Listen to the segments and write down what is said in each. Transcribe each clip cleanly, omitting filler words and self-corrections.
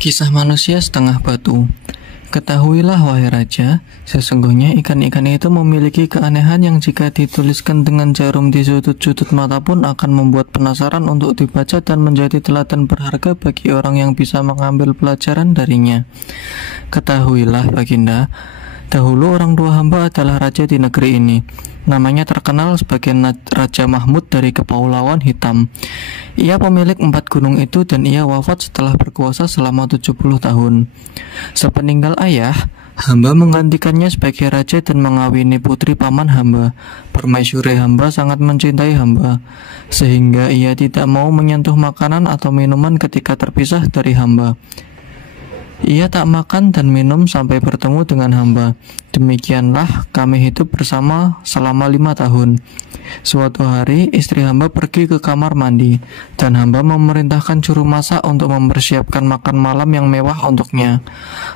Kisah manusia setengah batu. Ketahuilah wahai raja, sesungguhnya ikan-ikan itu memiliki keanehan yang jika dituliskan dengan jarum di sudut-sudut mata pun akan membuat penasaran untuk dibaca dan menjadi teladan berharga bagi orang yang bisa mengambil pelajaran darinya. Ketahuilah baginda, dahulu orang tua hamba adalah raja di negeri ini. Namanya terkenal sebagai Raja Mahmud dari Kepulauan Hitam. Ia pemilik 4 gunung itu dan ia wafat setelah berkuasa selama 70 tahun. Sepeninggal ayah, hamba menggantikannya sebagai raja dan mengawini putri paman hamba. Permaisuri hamba sangat mencintai hamba, sehingga ia tidak mau menyentuh makanan atau minuman ketika terpisah dari hamba. Ia tak makan dan minum sampai bertemu dengan hamba. Demikianlah kami hidup bersama selama 5 tahun. Suatu hari istri hamba pergi ke kamar mandi, dan hamba memerintahkan juru masak untuk mempersiapkan makan malam yang mewah untuknya.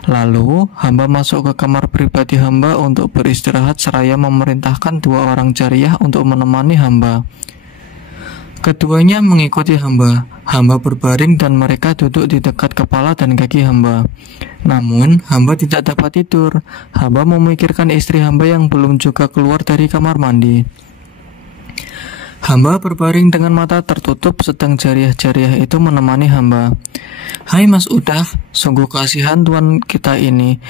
Lalu hamba masuk ke kamar pribadi hamba untuk beristirahat seraya memerintahkan 2 orang jariyah untuk menemani hamba. Keduanya mengikuti hamba. Hamba berbaring dan mereka duduk di dekat kepala dan kaki hamba. Namun, hamba tidak dapat tidur. Hamba memikirkan istri hamba yang belum juga keluar dari kamar mandi. Hamba berbaring dengan mata tertutup sedang jariyah-jariyah itu menemani hamba. Hai Mas Udah, sungguh kasihan tuan kita ini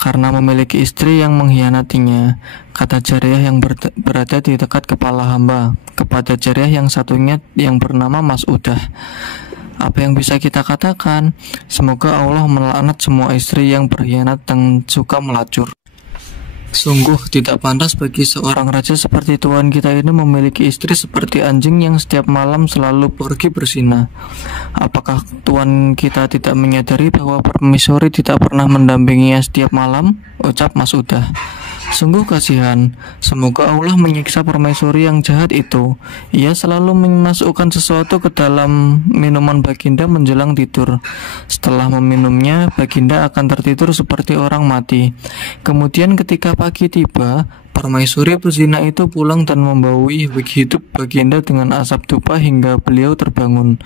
karena memiliki istri yang mengkhianatinya, kata jariyah yang berada di dekat kepala hamba kepada jariyah yang satunya yang bernama Mas Udah. Apa yang bisa kita katakan? Semoga Allah melaknat semua istri yang berkhianat dan suka melacur. Sungguh tidak pantas bagi seorang raja seperti tuan kita ini memiliki istri seperti anjing yang setiap malam selalu pergi berzina. Apakah tuan kita tidak menyadari bahwa permaisuri tidak pernah mendampinginya setiap malam? Ucap Mas Udah. Sungguh kasihan. Semoga Allah menyiksa permaisuri yang jahat itu. Ia selalu memasukkan sesuatu ke dalam minuman baginda menjelang tidur. Setelah meminumnya, baginda akan tertidur seperti orang mati. Kemudian ketika pagi tiba, permaisuri pezina itu pulang dan membaui hidup baginda dengan asap dupa hingga beliau terbangun.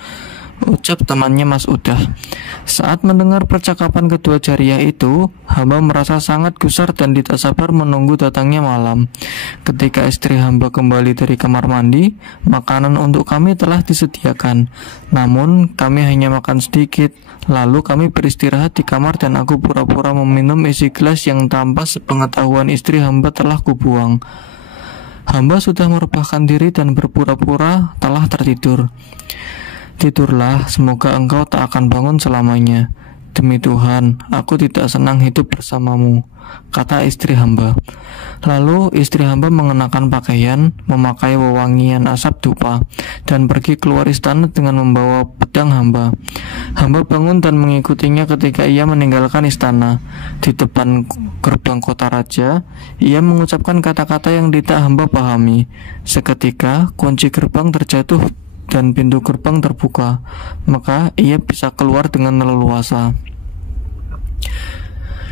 Ucap temannya Mas Udah. Saat mendengar percakapan kedua jariyah itu, hamba merasa sangat gusar dan tidak sabar menunggu datangnya malam. Ketika istri hamba kembali dari kamar mandi, makanan untuk kami telah disediakan. Namun kami hanya makan sedikit. Lalu kami beristirahat di kamar dan aku pura-pura meminum isi gelas yang tanpa sepengetahuan istri hamba telah kubuang. Hamba sudah merebahkan diri dan berpura-pura telah tertidur. Tidurlah, semoga engkau tak akan bangun selamanya. Demi Tuhan, aku tidak senang hidup bersamamu, kata istri hamba. Lalu istri hamba mengenakan pakaian, memakai wewangian asap dupa, dan pergi keluar istana dengan membawa pedang hamba. Hamba bangun dan mengikutinya ketika ia meninggalkan istana. Di depan gerbang kota raja, ia mengucapkan kata-kata yang tidak hamba pahami. Seketika, kunci gerbang terjatuh dan pintu gerbang terbuka, maka ia bisa keluar dengan leluasa.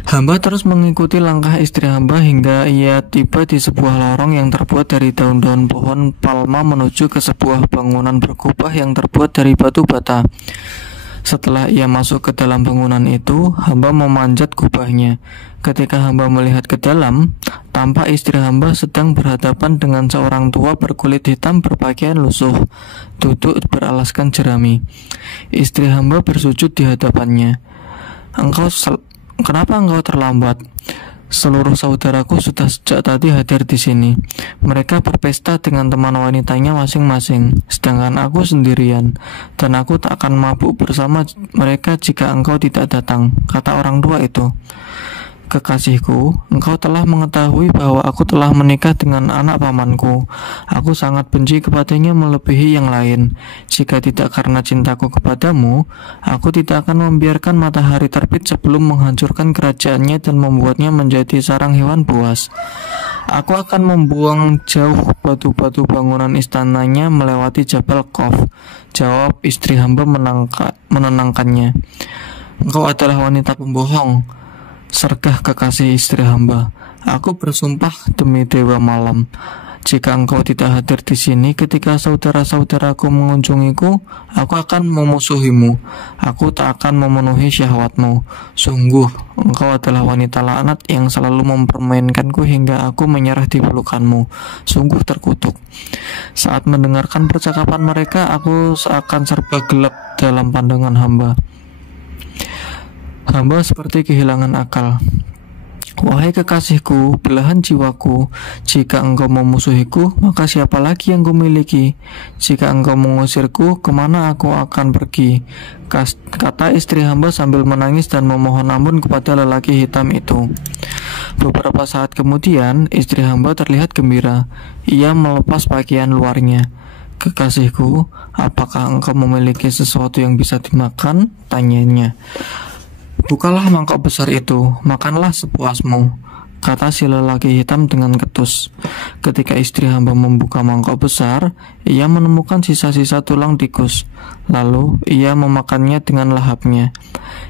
Hamba terus mengikuti langkah istri hamba hingga ia tiba di sebuah lorong yang terbuat dari daun-daun pohon palma menuju ke sebuah bangunan berkubah yang terbuat dari batu bata. Setelah ia masuk ke dalam bangunan itu, hamba memanjat kubahnya. Ketika hamba melihat ke dalam, tampak istri hamba sedang berhadapan dengan seorang tua berkulit hitam berpakaian lusuh, duduk beralaskan jerami. Istri hamba bersujud di hadapannya. Kenapa engkau terlambat? Seluruh saudaraku sudah sejak tadi hadir di sini. Mereka berpesta dengan teman wanitanya masing-masing, sedangkan aku sendirian, dan aku tak akan mabuk bersama mereka jika engkau tidak datang, kata orang tua itu. Kekasihku, engkau telah mengetahui bahwa aku telah menikah dengan anak pamanku. Aku sangat benci kepadanya melebihi yang lain. Jika tidak karena cintaku kepadamu, aku tidak akan membiarkan matahari terbit sebelum menghancurkan kerajaannya dan membuatnya menjadi sarang hewan buas. Aku akan membuang jauh batu-batu bangunan istananya melewati Jabal Qaf, jawab istri hamba menenangkannya. Engkau adalah wanita pembohong, sergah kekasih istri hamba. Aku bersumpah demi dewa malam, Jika engkau tidak hadir di sini ketika saudara-saudaraku mengunjungiku, aku akan memusuhimu. Aku tak akan memenuhi syahwatmu. Sungguh, engkau adalah wanita laknat yang selalu mempermainkanku hingga aku menyerah di pelukanmu. Sungguh terkutuk. Saat mendengarkan percakapan mereka, aku seakan serba gelap dalam pandangan hamba. Hamba seperti kehilangan akal. Wahai kekasihku, belahan jiwaku, jika engkau memusuhiku, maka siapa lagi yang kumiliki? Jika engkau mengusirku, kemana aku akan pergi? Kata istri hamba sambil menangis dan memohon ampun kepada lelaki hitam itu. Beberapa saat kemudian, istri hamba terlihat gembira. Ia melepas pakaian luarnya. Kekasihku, apakah engkau memiliki sesuatu yang bisa dimakan? Tanyanya. Bukalah mangkok besar itu, makanlah sepuasmu, kata si lelaki hitam dengan ketus. Ketika istri hamba membuka mangkok besar, ia menemukan sisa-sisa tulang tikus. Lalu ia memakannya dengan lahapnya.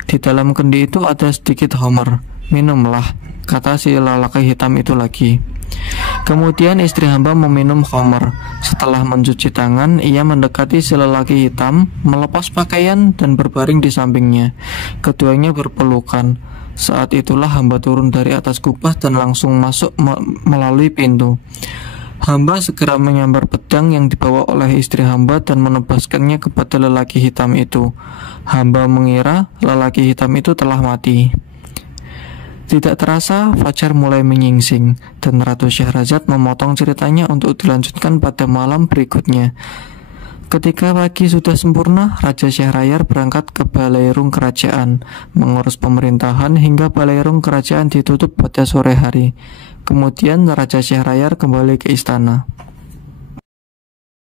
Di dalam kendi itu ada sedikit homer. Minumlah, kata si lelaki hitam itu lagi. Kemudian istri hamba meminum homer. Setelah mencuci tangan, ia mendekati si lelaki hitam, melepas pakaian dan berbaring di sampingnya. Keduanya berpelukan. Saat itulah hamba turun dari atas kubah dan langsung masuk melalui pintu. Hamba segera menyambar pedang yang dibawa oleh istri hamba dan menebaskannya kepada lelaki hitam itu. Hamba mengira lelaki hitam itu telah mati. Tidak terasa, fajar mulai menyingsing, dan Ratu Syahrazad memotong ceritanya untuk dilanjutkan pada malam berikutnya. Ketika pagi sudah sempurna, Raja Syahryar berangkat ke Balairung kerajaan, mengurus pemerintahan hingga Balairung kerajaan ditutup pada sore hari. Kemudian Raja Syahryar kembali ke istana.